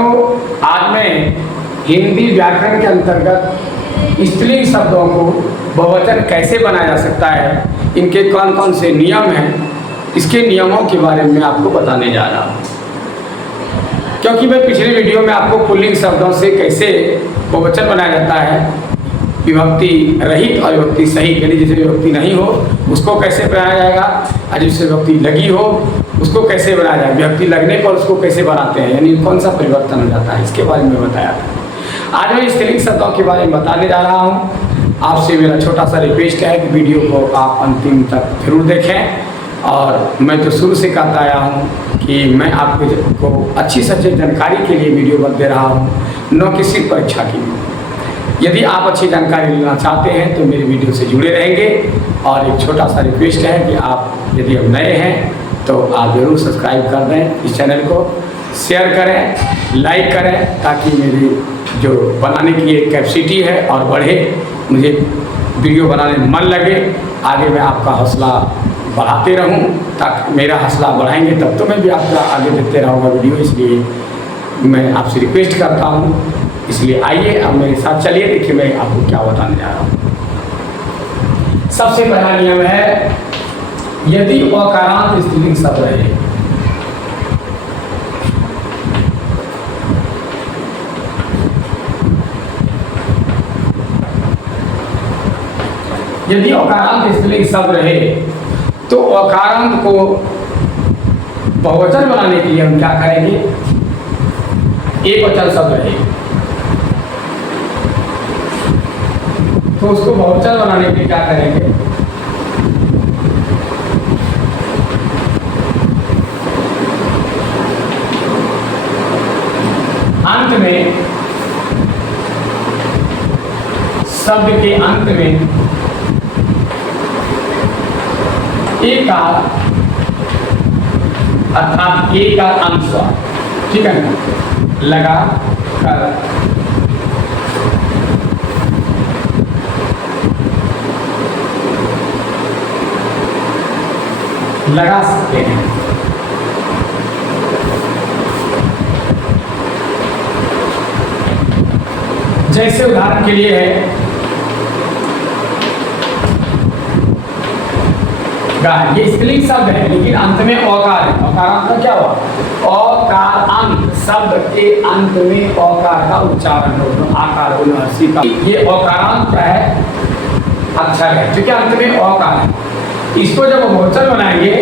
तो आज मैं हिंदी व्याकरण के अंतर्गत स्त्रीलिंग शब्दों को बहुवचन कैसे बनाया जा सकता है, इनके कौन कौन से नियम हैं, इसके नियमों के बारे में आपको बताने जा रहा हूँ। क्योंकि मैं पिछले वीडियो में आपको पुल्लिंग शब्दों से कैसे बहुवचन बनाया जाता है, विभक्ति रहित और विभक्ति सहित, यानी जिसे विभक्ति नहीं हो उसको कैसे बनाया जाएगा, और जिससे विभक्ति लगी हो उसको कैसे बनाया जाए, विभक्ति लगने पर उसको कैसे बनाते हैं, यानी कौन सा परिवर्तन हो जाता है, इसके बारे में बताया था। आज मैं स्त्रीलिंग शब्दों के बारे में बताने जा रहा हूँ। आपसे मेरा छोटा सा रिक्वेस्ट है कि वीडियो को आप अंतिम तक जरूर देखें। और मैं तो शुरू से कहता आया हूँ कि मैं आपको अच्छी सच्ची जानकारी के लिए वीडियो दे रहा हूँ, न कि सिर्फ परीक्षा की। यदि आप अच्छी जानकारी लेना चाहते हैं तो मेरे वीडियो से जुड़े रहेंगे। और एक छोटा सा रिक्वेस्ट है कि आप यदि हम नए हैं तो आप ज़रूर सब्सक्राइब कर दें इस चैनल को, शेयर करें, लाइक करें, ताकि मेरी जो बनाने की एक कैपेसिटी है और बढ़े, मुझे वीडियो बनाने में मन लगे, आगे मैं आपका हौसला बढ़ाते रहूं। ताकि मेरा हौसला बढ़ाएंगे तब तो मैं भी आपका आगे देते रहूँगा वीडियो, इसलिए मैं आपसे रिक्वेस्ट करता हूं। इसलिए आइए अब मेरे साथ चलिए, देखिए मैं आपको क्या बताने जा रहा हूँ। सबसे पहला नियम है, यदि अकारांत स्त्रीलिंग शब्द रहे, यदि अकारांत स्त्रीलिंग शब्द रहे तो अकारांत को बहुवचन बनाने के लिए हम क्या करेंगे, एक वचन शब्द रहे तो उसको बहुवचन बनाने के लिए क्या करेंगे, अंत में, शब्द के अंत में एकार अर्थात एकार अनुस्वार, ठीक है ना, लगा कर लगा सकते हैं। जैसे उदाहरण के लिए है गाय, ये स्त्रीलिंग शब्द है लेकिन अंत में औकार है। औकारांत का क्या हुआ, औकार अंत, शब्द के अंत में औकार का उच्चारण हो, आकार हो, हंसी का, ये औकारांत क्या है, अक्षर है, क्योंकि अंत में औकार है। इसको जब बहुवचन बनाएंगे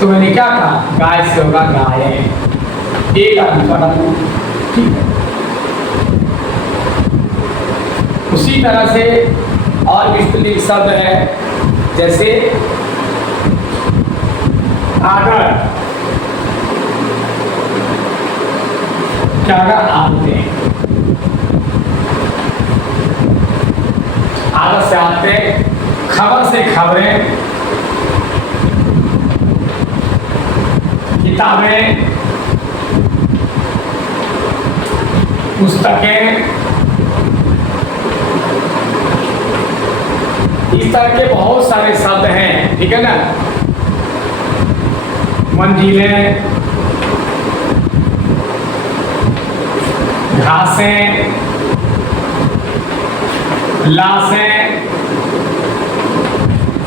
तो मैंने क्या कहा, गाय से होगा गाय, एक आदमी, ठीक है। उसी तरह से और भी स्त्रीलिंग शब्द है, जैसे आगर, क्या आते, आदत से आते, खबर से खबरें, किताबें, पुस्तकें, इस तरह के बहुत सारे शब्द हैं, ठीक है ना। मंजिलें, घासें, लाशें,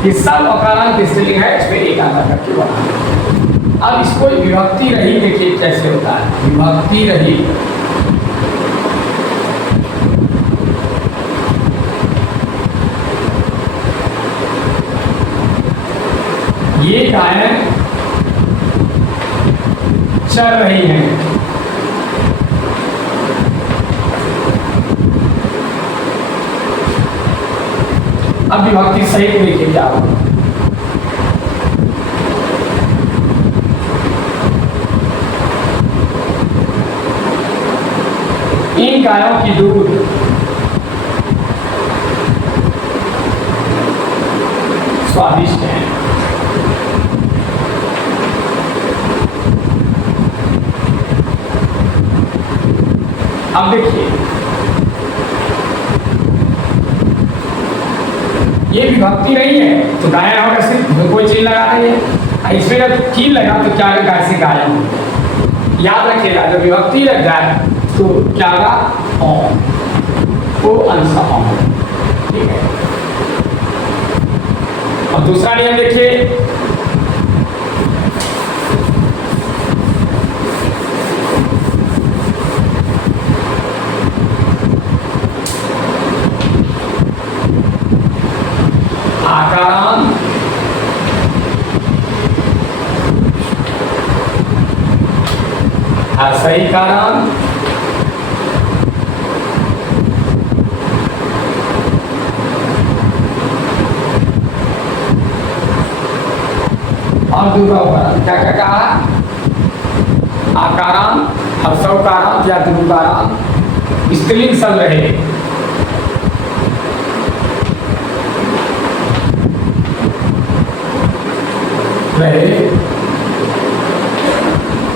ये सब अकारांत स्त्रीलिंग है, इसमें एक आधा करके बना। अब इसको विभक्ति रहित देखिए कैसे होता है, विभक्ति रहित, ये गायें चल रही हैं, अब विभक्ति सहित देखिए क्या होगा, इन गायों की दूध स्वादिष्ट है। अब देखिए, ये विभक्ति नहीं है तो गायन होगा, सिर्फ कोई चीज लगा रही है, इसमें जब चीज लगा तो क्या गाय से गायन। याद रखिएगा, जब विभक्ति लग जाए तो क्या होगा ओम, ओ अंश ओम। ठीक है। अब दूसरा नियम देखिए, आकारांत हर्षईकारांत और द्विरूपाकारांत। क्या क्या कहा? आकारांत, हर्षौकारांत या द्विरूपाकारांत स्त्रीलिंग शब्द रहे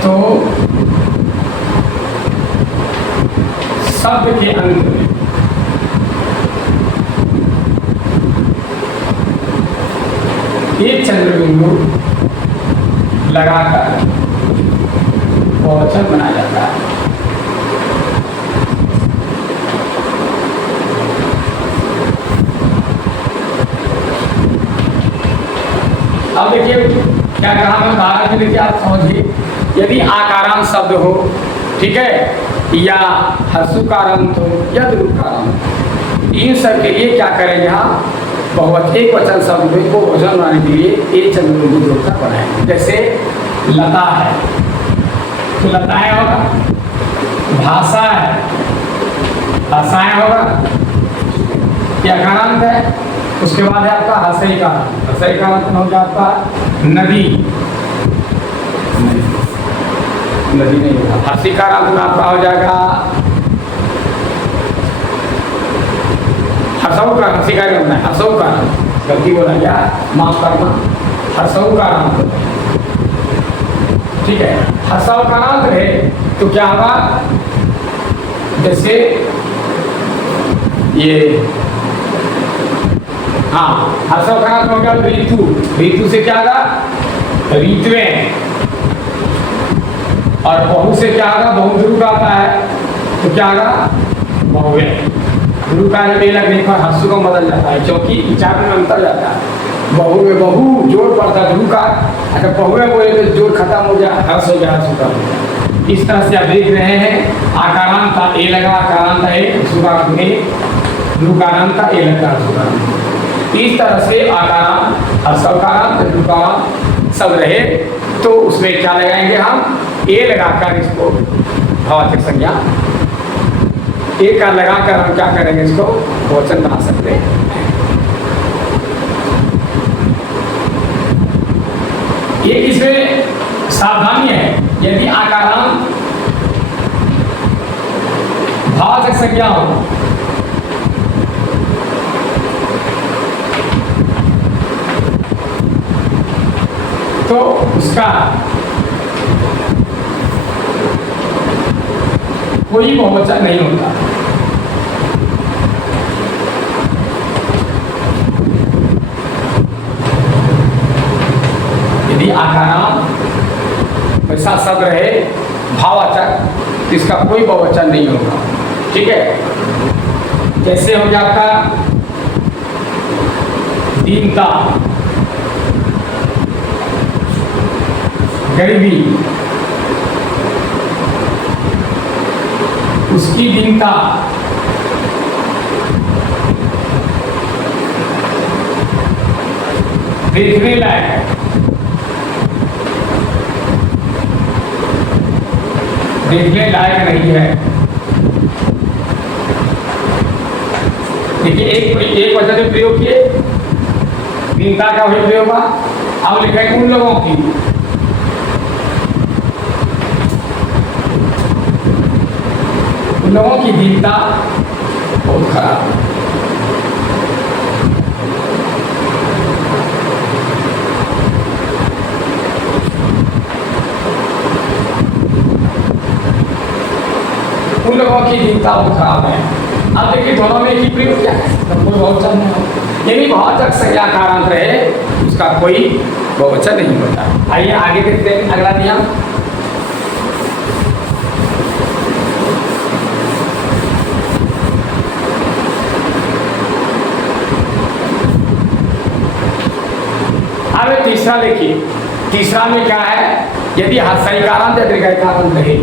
तो शब्द के अंत में एक चंद्रबिंदु लगाकर बहुवचन बनाया जाता है। अब देखिए क्या कहा मैं उदाहरण के लिए, आप समझिए, यदि आकारांत शब्द हो, ठीक है, या हर्षुकारांत हो या द्विरूपाकारांत, इन सब के लिए क्या करेंगे हम? बहुवचन, एक वचन शब्द को बहुवचन बनाने के लिए एक चंद्रबिंदु जोड़कर बनाएंगे। जैसे लता है तो लताएं होगा, भाषा है भाषाएं होगा, ये आकारांत है। उसके बाद है आपका हर्षईकारांत, हर्षईकारांत हो जाता है नदी, नदी नहीं होगा। हर्षईकारांत में आपका हो जाएगा हर्षौकारांत, हर्षईकारांत नहीं, हर्षौकारांत, गलती बोला क्या, माफ करना, हर्षौकारांत। ठीक है, हर्षौकारांत है तो क्या होगा? जैसे ये, हाँ, हर्षौकारांत हो गया ऋतु, ऋतु से क्या होगा? ऋतुएं। और बहु से क्या होगा? बहु आता है तो क्या होगा? बहुए। गुरु का लगने पर हर्षु को बदल जाता है, क्योंकि विचार में अंतर जाता है। बहु में बहु जोड़ पड़ता है, ध्रुव का, अगर बहु में बोले तो जोड़ खत्म हो गया, हर्ष हो गया, हर्ष का हो गया। इस तरह से आप देख रहे हैं, आकारांत का ए लगा, आकारांत है, सुकारांत है, ध्रुवकारांत का ए लगता है, सुकारांत। इस तरह से आकारांत, हर्षौकारांत, ध्रुवकारांत सब रहे तो उसमें क्या लगाएंगे हम? ए लगाकर इसको भावार्थक संज्ञा एक का लगाकर हम क्या करेंगे? इसको बहुवचन बना सकते हैं। ये इसमें सावधानी है, यदि आकारांत भावार्थक संज्ञा हो तो उसका कोई बहुवचन नहीं होता। यदि आकारांत वैसा शब्द रहे भाववाचक, इसका कोई बहुवचन नहीं होगा। ठीक है, जैसे हो गया आपका दीनता, गरीबी, उसकी दीनता, देखने लायक, देखने लायक नहीं है। देखिए एक वचन में प्रयोग किए, दीनता का वही प्रयोग हुआ। अब लिखा है उन लोगों की, उन लोगों की दीनता बहुत खराब है। उन लोगों की दीनता बहुत खराब है। अब देखिए दोनों में ही प्रयोग क्या है? कोई बहुवचन नहीं हो, यानी भावार्थक संज्ञा आकारांत रहे उसका कोई बहुवचन नहीं होता। आइए आगे देखते हैं अगला नियम। तीसरा देखिए, तीसरा में क्या है, यदि हर्षईकारांत या दीर्घईकारांत रहे,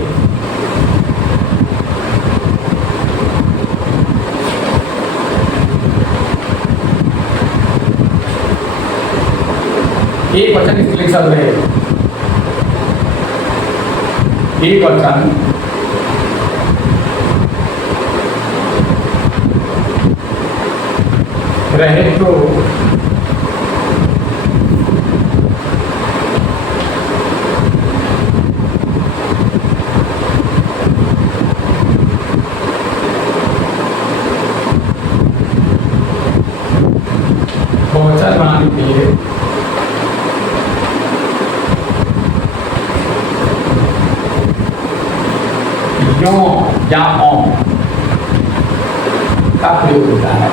एक वचन स्त्रीलिंग शब्द रहे, एक वचन रहे तो बहुवचन बनाने के लिए यो या ओम का प्रयोग होता है।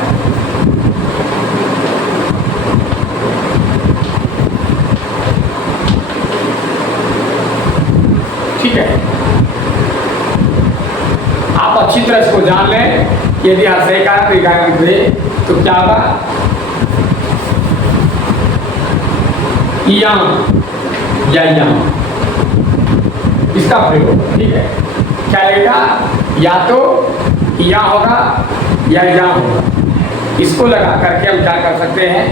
ठीक है, आप अच्छी तरह इसको जान लें। यदि हर्षईकारांत दीर्घईकारांत रहे तो क्या होगा, या इसका प्रयोग। ठीक है, क्या लगेगा, या तो या होगा या होगा। इसको लगा करके हम क्या कर सकते हैं,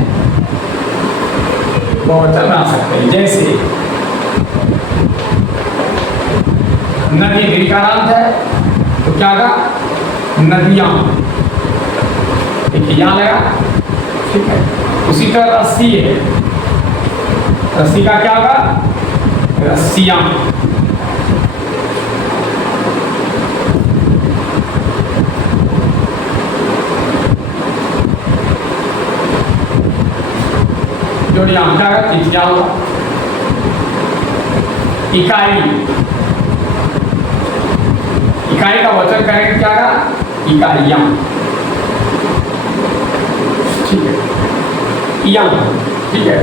बहुवचन बना सकते हैं। जैसे नदी दीर्घईकारांत है तो क्या होगा, नदियां, देखिए यहाँ लगा। ठीक है, उसी तरह रस्सी है, रस्सी का क्या होगा, रस्सियां। जो यहाँ क्या होगा, तिथियां होगा। इकाई, इकाई का वचन करेंगे क्या होगा, इकाइयां। ठीक है, इयां। ठीक है,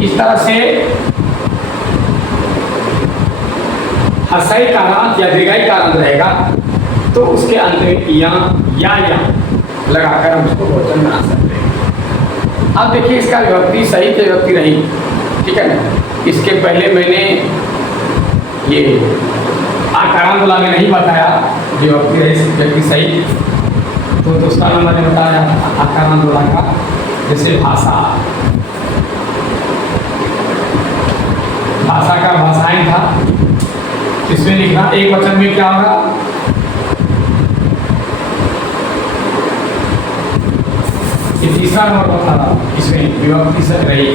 इस तरह से हर्षईकारांत या दीर्घईकारांत रहेगा तो उसके अंत में या लगाकर हम उसको बहुवचन बना सकते हैं। अब देखिए इसका विभक्ति सही के विभक्ति नहीं। ठीक है ना, इसके पहले मैंने ये आकारांत वाला में नहीं बताया विभक्ति रही विभक्ति सही, तो उसका मैंने बताया आकारांत वाला का। जैसे भाषा, भाषा का भाषाएं था, इसमें लिखना एक वचन में क्या होगा, ये तीसरा नंबर बता रहा हूं, इसमें विभक्ति से रही,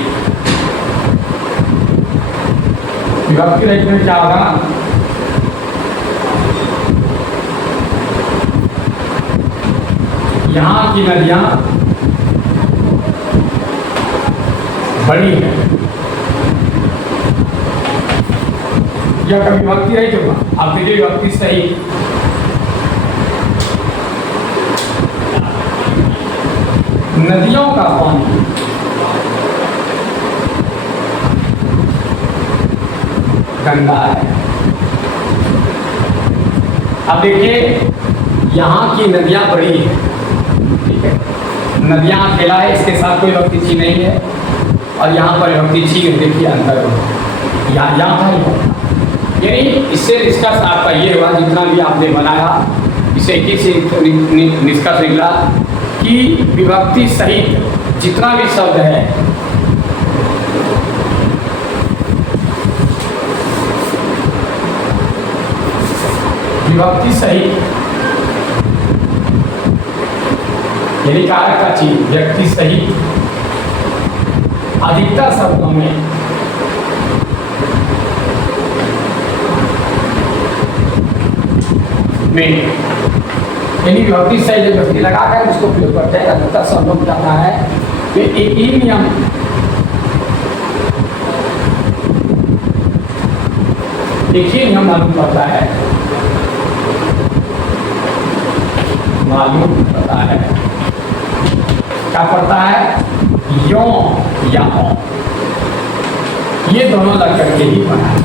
विभक्ति रही में क्या होगा, यहाँ की नदियां बड़ी है, या कभी विभक्ति रही तो आप देखिए विभक्ति सही, नदियों का पानी गंदा है। अब देखिए यहाँ की नदियां बड़ी है, ठीक है, नदियां अकेला है, इसके साथ कोई विभक्ति ची नहीं है, और यहाँ पर विभक्ति ची है। देखिए अंतर यहाँ था, यानी इससे निष्कर्ष आपका ये हुआ, जितना भी आपने बनाया इसे एक ही से निष्कर्ष निकला कि विभक्ति सहित जितना भी शब्द है विभक्ति सहित, यानी कारक का चीज व्यक्ति सहित अधिकतर शब्दों में यानी विभक्ति सही जो विभक्ति लगाकर उसको प्रयोग करते हैं, अधिकतर शब्दों में जाता है। तो एक ही नियम मालूम पड़ता है, मालूम पड़ता है, क्या पड़ता है, यो या ओ। ये दोनों लग करके ही बना है,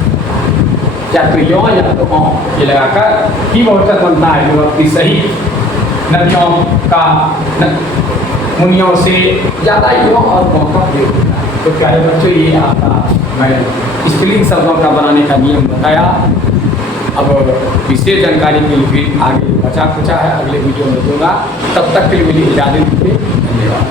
या तो यों या तो ओं, ये लगाकर ही बहुवचन बनता है। विभक्ति सही नदियों का मुनियों से ज़्यादा यों और ओं का प्रयोग होता है। तो प्यारे बच्चों, ये आपका मैं स्त्रीलिंग शब्दों का बनाने का नियम बताया। अब विशेष जानकारी के लिए फिर आगे बचा खुचा है अगले वीडियो में दूंगा। तब तक के लिए मेरी इजाज़त दीजिए। धन्यवाद।